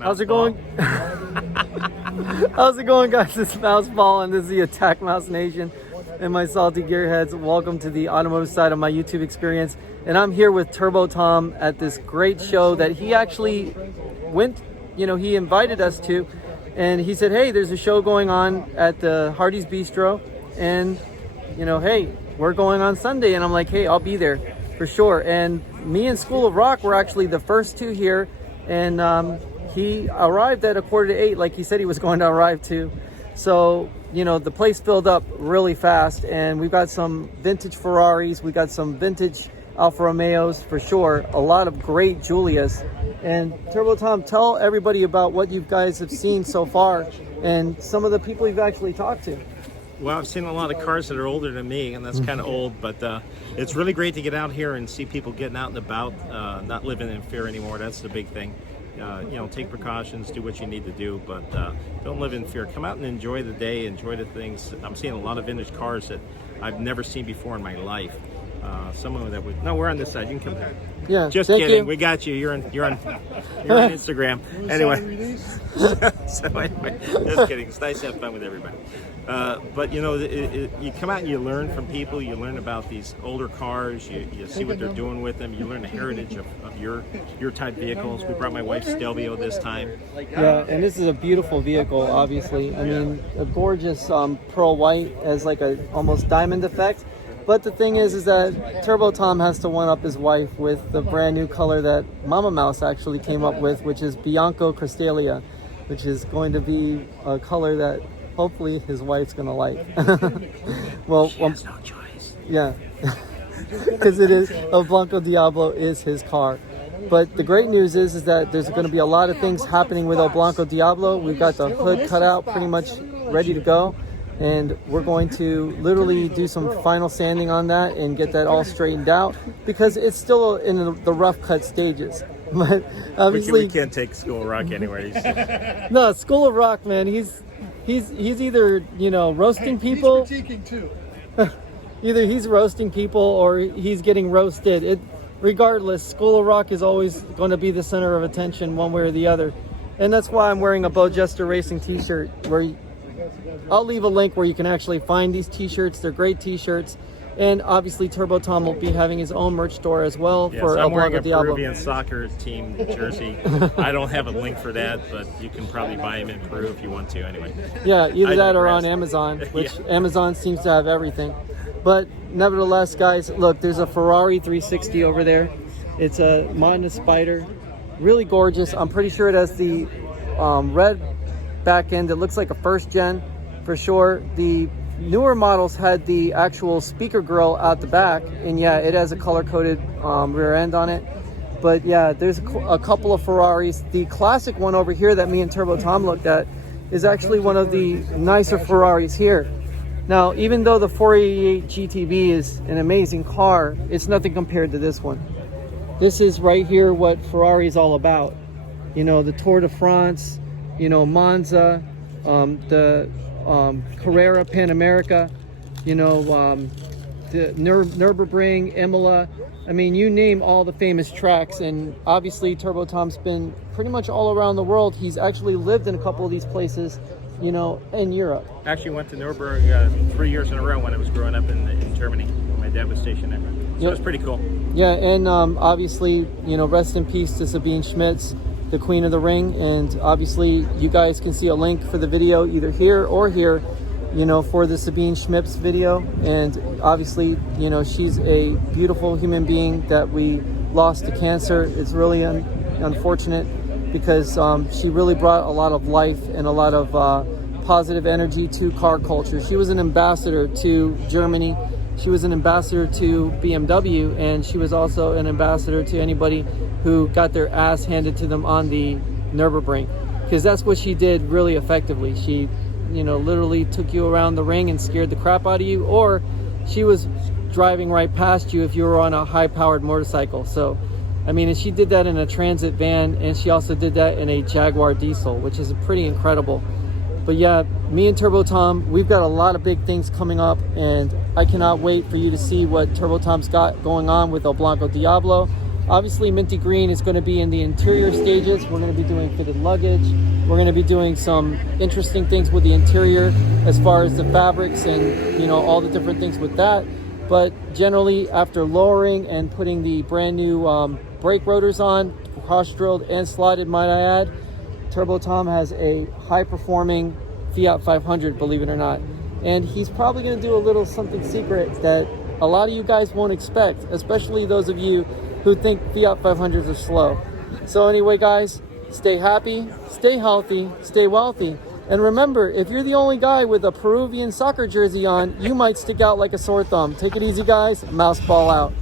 How's it going? How's it going, guys? It's Mouseball, and this is the AttackMouse Nation and my salty gearheads. Welcome to the automotive side of my YouTube experience. And I'm here with Turbo Tom at this great show that he actually went, he invited us to. And he said, hey, there's a show going on at the Hardee's Bistro. And, hey, we're going on Sunday. And I'm like, hey, I'll be there for sure. And me and School of Rock were actually the first two here. And he arrived at 7:45, like he said he was going to arrive to. So, the place filled up really fast. And we've got some vintage Ferraris. We got some vintage Alfa Romeos for sure. A lot of great Giulias. And Turbo Tom, tell everybody about what you guys have seen so far and some of the people you've actually talked to. Well, I've seen a lot of cars that are older than me, and that's kind of old, but it's really great to get out here and see people getting out and about, not living in fear anymore. That's the big thing. Take precautions, do what you need to do, but don't live in fear. Come out and enjoy the day, enjoy the things. I'm seeing a lot of vintage cars that I've never seen before in my life. Someone that would, no, we're on this side. You can come here. Yeah, just kidding. We got you. You're on Instagram. Anyway, so anyway, just kidding. It's nice to have fun with everybody. But you come out and you learn from people. You learn about these older cars. You see what they're doing with them. You learn the heritage of your type vehicles. We brought my wife's Stelvio this time. Yeah, and this is a beautiful vehicle. Obviously, I mean, a gorgeous pearl white as like a almost diamond effect. But the thing is that Turbo Tom has to one-up his wife with the brand new color that Mama Mouse actually came up with, which is Bianco Cristallia, which is going to be a color that hopefully his wife's going to like. Well, she has no choice. Yeah, because it is, Blanco Diablo is his car. But the great news is that there's going to be a lot of things happening with El Blanco Diablo. We've got the hood cut out, pretty much ready to go. And we're going to literally do some final sanding on that and get that all straightened out because it's still in the rough cut stages. But obviously, we can't take School of Rock anywhere. No, School of Rock, man. He's either roasting people. Critiquing too. Either he's roasting people or he's getting roasted. Regardless, School of Rock is always going to be the center of attention, one way or the other. And that's why I'm wearing a Bo Jester Racing T-shirt where. I'll leave a link where you can actually find these t-shirts. They're great t-shirts. And obviously Turbo Tom will be having his own merch store as well. Yes, for I'm wearing a Diablo. Peruvian soccer team jersey. I don't have a link for that, but you can probably buy them in Peru if you want to anyway. Yeah, either that or on Amazon, which yeah. Amazon seems to have everything. But nevertheless, guys, look, there's a Ferrari 360 over there. It's a Magna Spider. Really gorgeous. I'm pretty sure it has the red back end. It looks like a first gen. For sure. The newer models had the actual speaker grill out the back, and yeah, it has a color-coded rear end on it. But yeah, there's a couple of Ferraris. The classic one over here that me and Turbo Tom looked at is actually one of the nicer Ferraris here. Now, even though the 488 GTB is an amazing car, it's nothing compared to this one. This is right here what Ferrari is all about. The Tour de France, Monza, the Carrera, Pan America, the Nürburgring, Imola. I mean, you name all the famous tracks, and obviously Turbo Tom's been pretty much all around the world. He's actually lived in a couple of these places, in Europe. Actually went to Nürburgring 3 years in a row when I was growing up in Germany. My dad was stationed there. So it was pretty cool. Yeah, and obviously, rest in peace to Sabine Schmitz, the Queen of the Ring, and obviously you guys can see a link for the video either here or here, for the Sabine Schmitz video. And obviously, she's a beautiful human being that we lost to cancer. It's really unfortunate because she really brought a lot of life and a lot of positive energy to car culture. She was an ambassador to Germany. She was an ambassador to BMW, and she was also an ambassador to anybody who got their ass handed to them on the Nürburgring, because that's what she did really effectively. She, literally took you around the ring and scared the crap out of you, or she was driving right past you if you were on a high-powered motorcycle. So, I mean, and she did that in a Transit van, and she also did that in a Jaguar diesel, which is pretty incredible. But yeah, me and Turbo Tom, we've got a lot of big things coming up, and I cannot wait for you to see what Turbo Tom's got going on with El Blanco Diablo. Obviously, minty green is going to be in the interior stages. We're going to be doing fitted luggage. We're going to be doing some interesting things with the interior as far as the fabrics and, you know, all the different things with that. But generally, after lowering and putting the brand new brake rotors on, cross drilled and slotted, might I add, Turbo Tom has a high performing Fiat 500, believe it or not. And he's probably going to do a little something secret that a lot of you guys won't expect, especially those of you who think Fiat 500s are slow. So anyway, guys, stay happy, stay healthy, stay wealthy. And remember, if you're the only guy with a Peruvian soccer jersey on, you might stick out like a sore thumb. Take it easy, guys. Mouse ball out.